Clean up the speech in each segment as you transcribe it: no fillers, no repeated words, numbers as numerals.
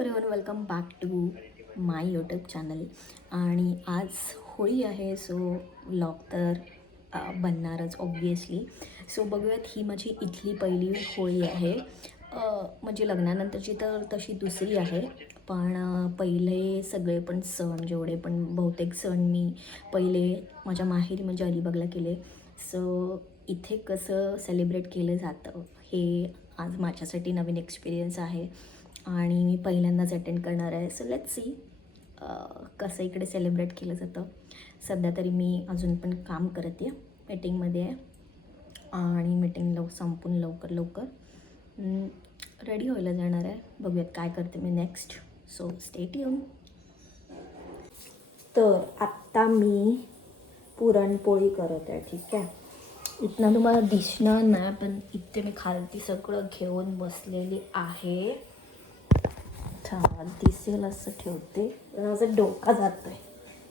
Everyone, welcome back to my YouTube channel. आणि आज होळी आहे, सो व्लॉग तर बनणारच ऑब्वियसली. सो बघूयात, ही माझी इथली पहिली होळी आहे. म्हणजे लग्नानंतरची तर तशी दुसरी आहे, पण पहिले सगळे पण सण, जेवढे पण बहुतेक सण मी पहिले माझ्या माहेरी म्हणजे अलिबागला केले. सो इथे कसं सेलिब्रेट केलं जातं हे आज माझ्यासाठी नवीन एक्सपिरियन्स आहे आणि मी पहिल्यांदाच अटेंड करणार आहे. सो लेट्स सी कसं इकडे सेलिब्रेट केलं जातं. सध्या तरी मी अजून पण काम करते, मीटिंगमध्ये आहे आणि मीटिंग संपून लवकर रेडी व्हायला जाणार आहे. बघूयात काय करते मी नेक्स्ट. So stay tune. तर आत्ता मी पुरणपोळी करत आहे, ठीक आहे. इथनं तुम्हाला दिसणार नाही, पण इथे मी खालती सगळं घेऊन बसलेली आहे. दिसेल असं ठेवते. माझं डोका जातोय,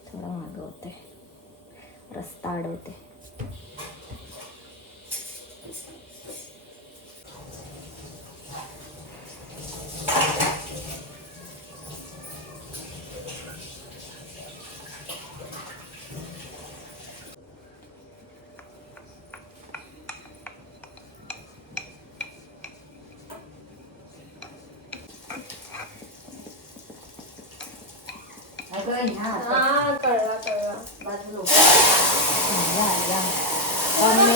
थोडं मागवते, रस्ता अडवते.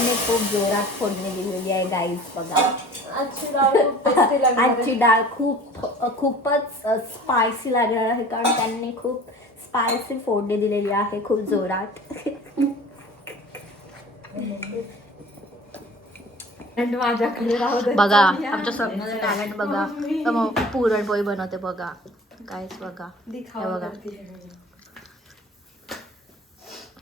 मी खूप जोरात फोडणी दिलेली आहे गाईज, बघा. आजची डाळ खूपच स्पायसी लागणार आहे, कारण त्यांनी खूप स्पायसी फोडणी दिलेली आहे, खूप जोरात. बघा आमच्या सगळ्यांचं टॅलेंट बघा. पुरणपोळी बनवते बघा गाईज, बघा बघा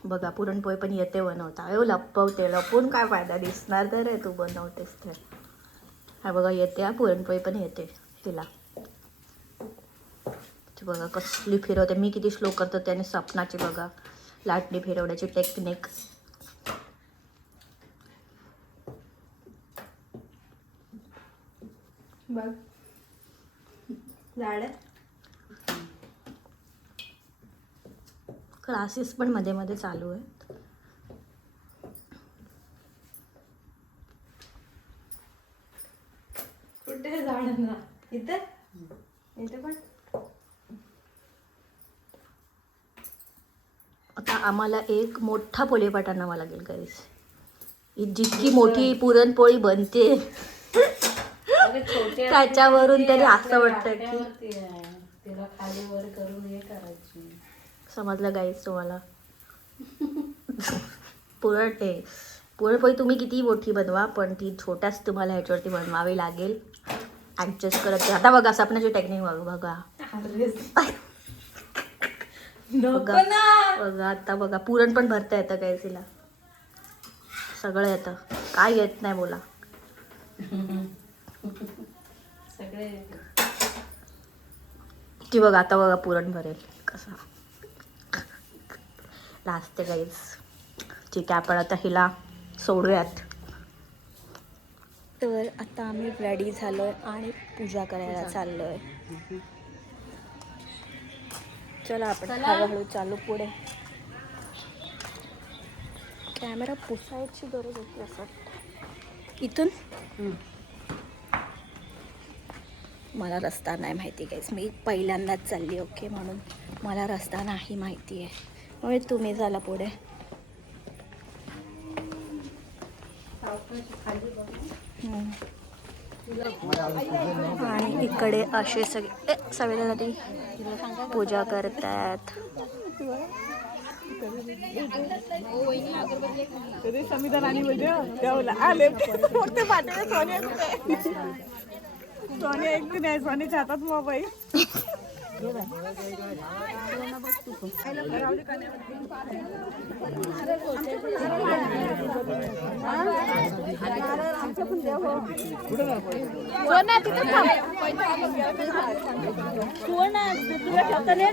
बघा पुरणपोळी पण येते बनवता. लपवते, लपवून काय फायदा, दिसणार तर आहे तू बनवतेस तर. हा बघा येते, पुरणपोळी पण येते तिला. बघा कसली फिरवते, मी किती स्लो करतो त्याने. सपनाची बघा लाटणी फिरवण्याची टेक्निक. बघ झाड क्लासेस पण मध्ये मध्ये चालू आहेत. कुठे झाडांना? इथे पण. आता आम्हाला एक मोठा पोलेपाट आणावा लागेल गाईस. जितकी मोठी पुरणपोळी बनते त्याच्यावरून तरी असं वाटतं की तिला खाली वर करून हे करायची. समजलं गाईस तुम्हाला? पुरणपोळी तुम्ही किती मोठी बनवा, पण ती छोट्याच तुम्हाला ह्याच्यावरती बनवावी लागेल, ॲडजस्ट करत. आता बघा सपनाची टेक्निक बघा. बघा आता बघा, पुरण पण भरता येतं काय तिला, सगळं येतं. काय येत नाही बोला. सगळे ती बघा आता बघा पुरण भरेल कसा लाजते गाईज. ठीक आहे, आपण आता हिला सोडूयात. तर आता आम्ही रेडी झालोय आणि पूजा करायला चाललोय. चला आपण हळूहळू चालू पुढे. कॅमेरा पुसायची गरज होती असं इथून. मला रस्ता नाही माहिती गाईज, मी पहिल्यांदाच चालली, ओके, म्हणून मला रस्ता नाही माहिती आहे. मग तुम्ही झाला पुढे. आणि इकडे असे सगळे पूजा करतात. संविधान आणि आले सोनिया एक नाही, सोन्याच्या हातात मोबाईल.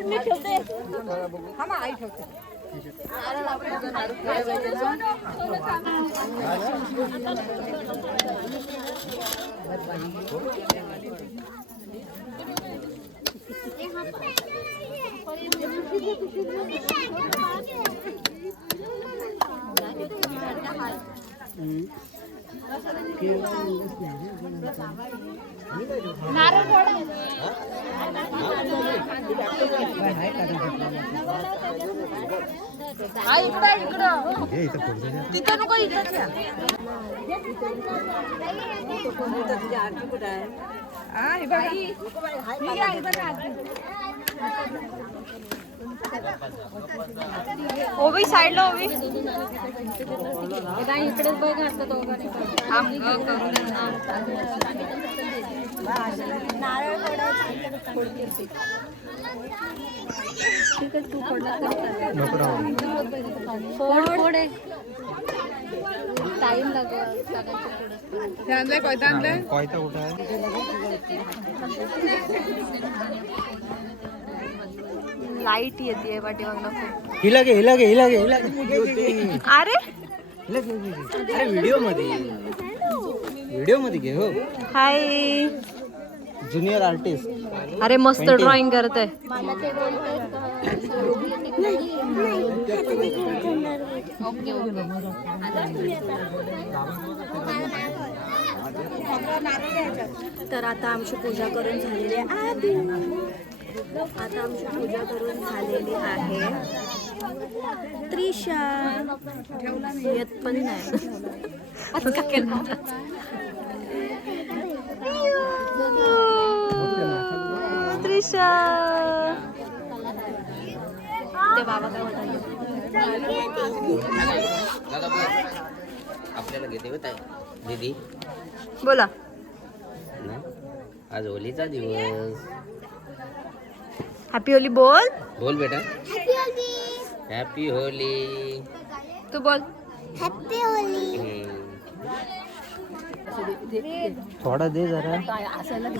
मी ठेवते. आई ठेवते. तिथं नको इथंच ओवी साईडला ओवी इकडेच बघ आता दोघांनी नारळ ठीक आहे तू फोड टाइम लागेल लाईट येते पाठीमागनं हिला घे अरे व्हिडिओ मध्ये घे हो. हाय ज्युनियर आर्टिस्ट. अरे मस्त ड्रॉइंग करते. तर आता आमची पूजा करून झालेली आहे. त्रिशा येत पण नाही. त्रिशा ते बाबा काय म्हणाले आपल्याला घेते होत दीदी. बोला. आज होलीचा दिवस. हॅपी होली बोल. बोल बेटा. हॅपी होली. तू बोल. हॅपी होली. थोडा दे जरा.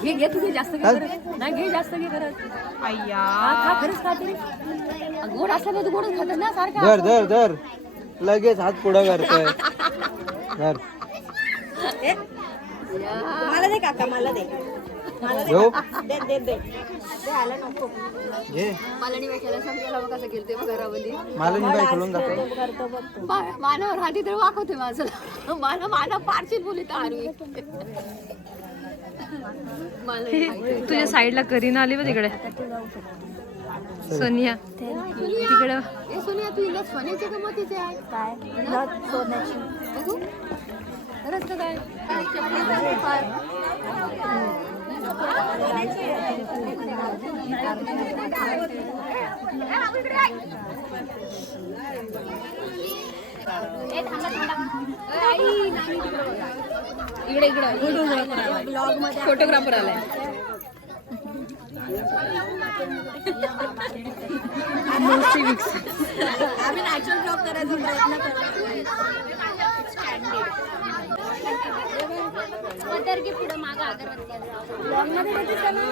घे तुम्ही जास्त नाही घे जास्त घे करत. अय्या खरंच खाते गोड असलं तर गोडच खात ना सारखं. धर धर धर लगेच हात पुढं करतोय. धर मला दे काका मला दे. घेऊ दे दे दे आला नको घे. मला नाही वाटायला समजायला कसं केलं ते मग घरामध्ये मला नाही काय खेळून दाखव. करतो बघतो मानावर हाती तर वाकवते माझं. माना पारशील बोली तारवी तुझ्या साईडला करीना आली बघ तिकडे. सोनिया तिकडे. सोनिया तू हिला सोन्याच्या गमतीचे आहे काय सोन्याची बघू खरंच का काय इकडे ब्लॉग मध्ये फोटोग्राफर आलाय. आम्ही नॅचरल ब्लॉग करायचा प्रयत्न करतो. ब्लॉग मध्ये देतेस का ना?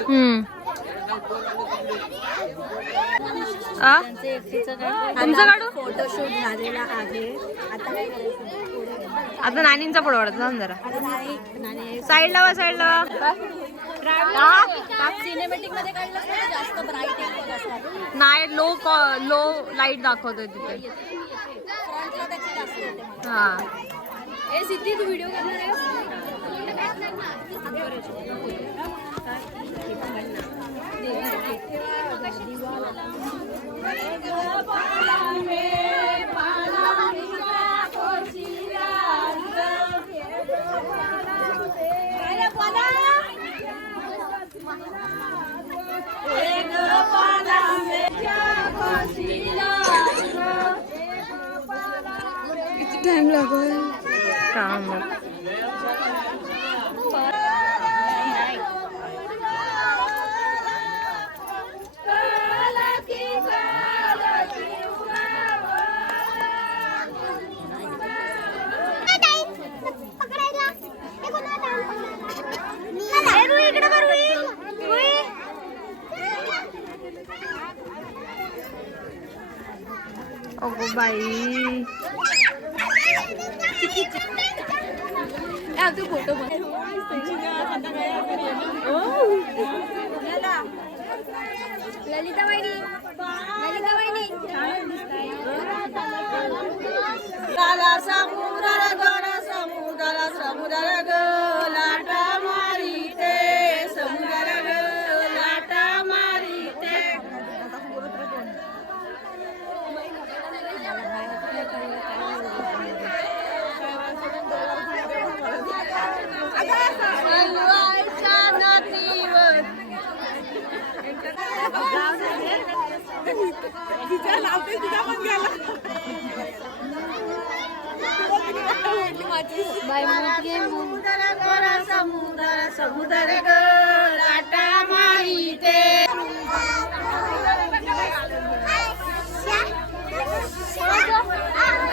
तुमचं काढू. फोटोशूट झालेला आहे. आता काय करायचं? आता नानींचा फोटो काढायचा जरा. साईड लावा साईड लावा. सिनेमॅटिक मध्ये काढलं तर जास्त ब्राईट येईल असणार. नाही लो लाईट दाखवतोय तिथे. फ्रंटला त्याची जास्त येते. हा ए सिद्धी तू व्हिडिओ करणार आहेस? किती टाइम लागेल काम. अगो बाई तू फोटो बघ.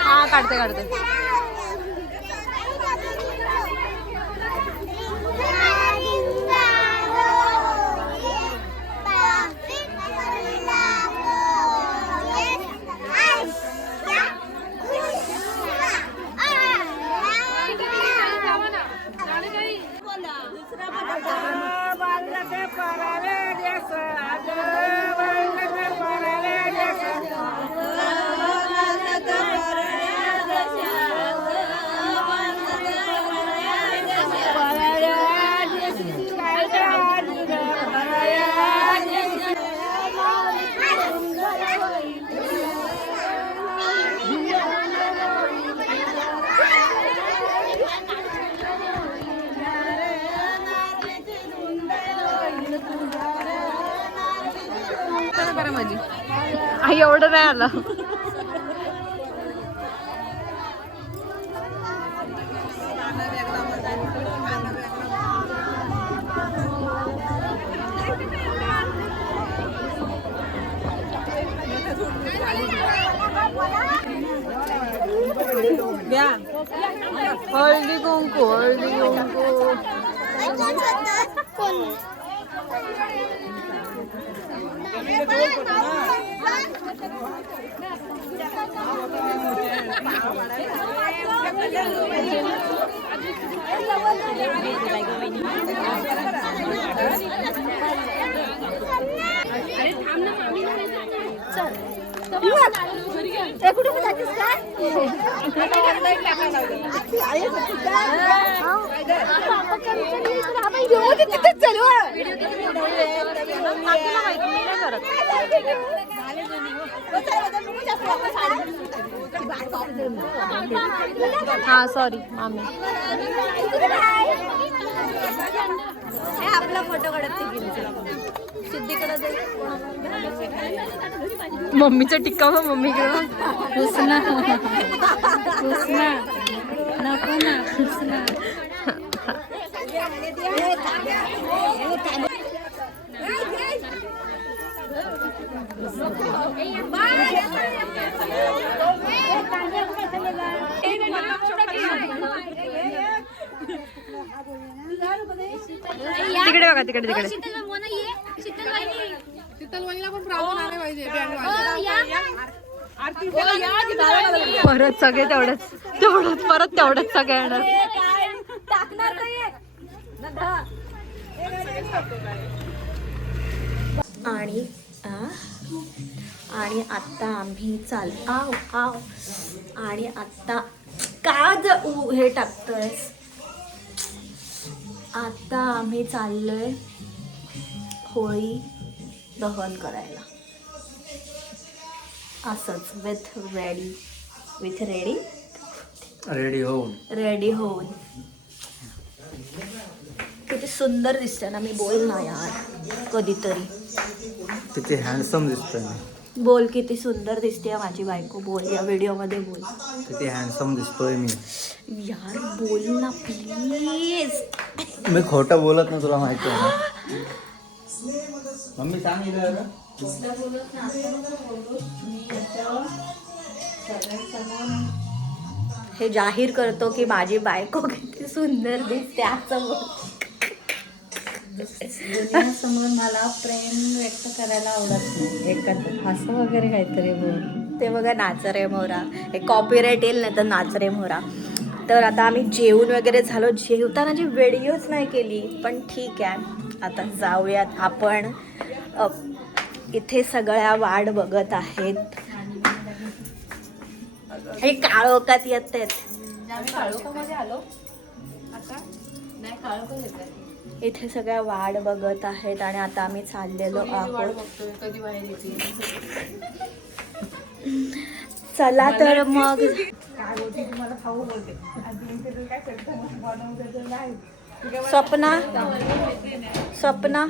हा काढते काढते. माझी आई एवढं नाही आलं. हळदी कुंकू हळदी कुंकू. हा सॉरी मामी. आपला फोटो काढत मम्मीचा टिक्का मग मम्मीकडं नको ना तिकडे बघा तिकडे तिकडे. परत सगळे तेवढंच तेवढंच परत तेवढंच सगळे येणार. आणि आणि आत्ता आम्ही आव आव आणि आत्ता का हे टाकतोयस. आता आम्ही चाललोय होळी दहन करायला. असंच रेडी होऊन किती सुंदर दिसते ना. मी बोल ना यार कधीतरी. किती हँडसम दिसतोय. बोल किती सुंदर दिसते माझी बायको. बोल या व्हिडिओ मध्ये बोल. किती हँडसम दिसतोय मी. यार बोल ना प्लीज. मी खोटं बोलत ना तुला माहिती आहे ना. मम्मी सांगितलं हे जाहीर करतो की माझी बायको किती सुंदर दिसते असं बोल. दुनियासमोर मला प्रेम व्यक्त करायला आवडत नाही. एकत्र असं वगैरे काहीतरी बोल. ते बघा नाच रे मोरा. हे कॉपीराईट येईल नाही तर नाच रे मोरा. तर आता आम्ही जेवून वगैरे झालो. जेवतानाची व्हिडिओच नाही केली पण ठीक आहे. आता जाऊयात आपण इथे सगळ्या वाट बघत आहेत. हे काळोखात येत आहेत. इथे सगळ्या वाट बघत आहेत आणि आता आम्ही चाललेलो आहोत. चला तर मग. स्वप्ना स्वप्ना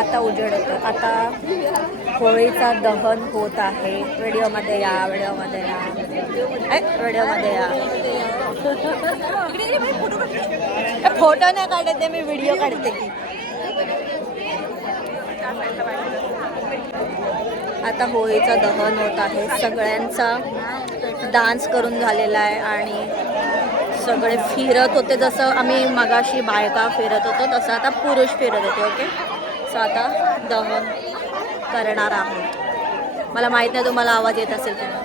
आता उजेड येतो. आता होळीचा दहन होत आहे. व्हिडिओमध्ये या, व्हिडिओमध्ये या, व्हिडिओमध्ये या. फोटो नाही काढते मी, व्हिडिओ काढते की. आता होळीचा दहन होत आहे. सगळ्यांचा डान्स करून झालेला आहे आणि सगळे फिरत होते. जसं आम्ही मगाशी बायका फिरत होतो तसं आता पुरुष फिरत होते. ओके, सो आता दहन करणार आहोत. मला माहीत नाही तुम्हाला आवाज येत असेल तर.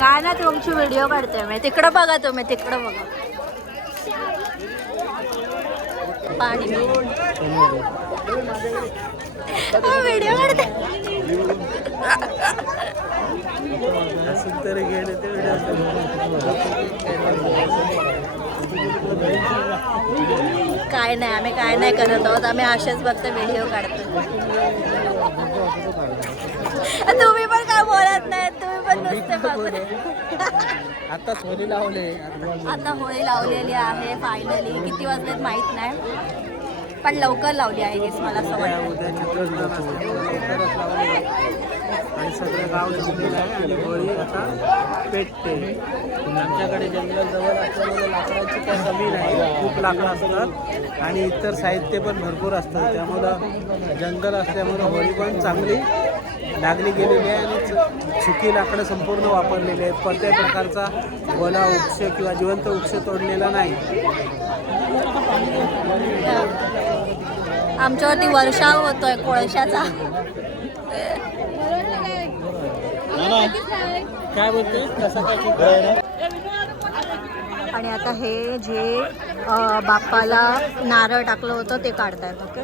काय ना तुमची व्हिडिओ काढते मी. तिकडं बघा तुम्ही, तिकडं बघा. पाणी व्हिडिओ काढते. काय नाही, आम्ही काय नाही करत आहोत. आम्ही असेच फक्त व्हिडिओ काढतो. तुम्ही पण काय बोलत नाही, तुम्ही पण नुसते बघत. आता होळी लावले. आता होळी लावलेली आहे फायनली. किती वाजलेत माहित नाही, पण लवकर लावली आहे गेस मला असं वाटतं. आणि सगळं गाव जमलेलं आहे आणि होळी आता पेटते. आमच्याकडे जंगलाजवळ असल्यामुळे लाकडाची काही कमी नाही. खूप लाकडं असतात आणि इतर साहित्य पण भरपूर असतं. त्यामुळं जंगल असल्यामुळं होळी पण चांगली लागली गेलेली आहे आणि सुकी लाकडं संपूर्ण वापरलेली आहेत. कोणत्याही प्रकारचा ओला वृक्ष किंवा जिवंत वृक्ष तोडलेला नाही. आमच्यावरती वर्षाव होतोय कोळशाचा. काय बोलते कसं काय? आणि आता हे जे बाप्पाला नारळ टाकलं होतं ते काढतायत. ओके.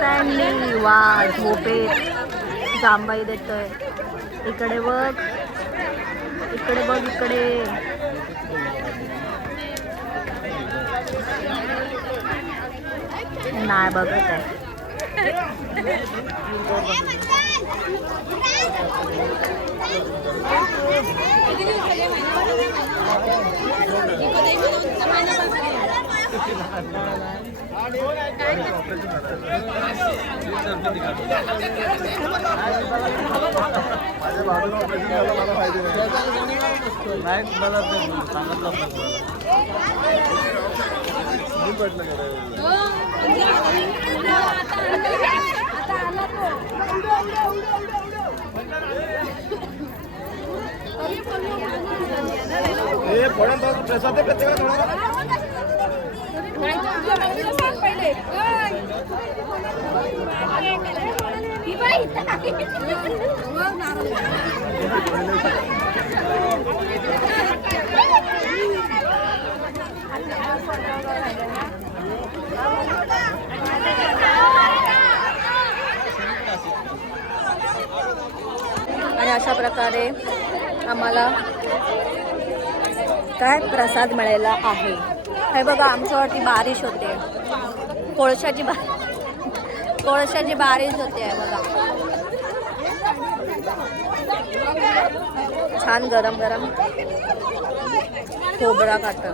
सॅन्डी वा झोपेत जांबाई देतोय. इकडे बघ, इकडे बघ, इकडे. नाही बघत आहे. आणि अशा प्रकारे आम्हाला काय प्रसाद मिळालेला आहे. हे बघा, आमच्यावरती बारिश होते, कोळशाची बारिश होते आहे बघा. छान गरम गरम खोबरा खातं.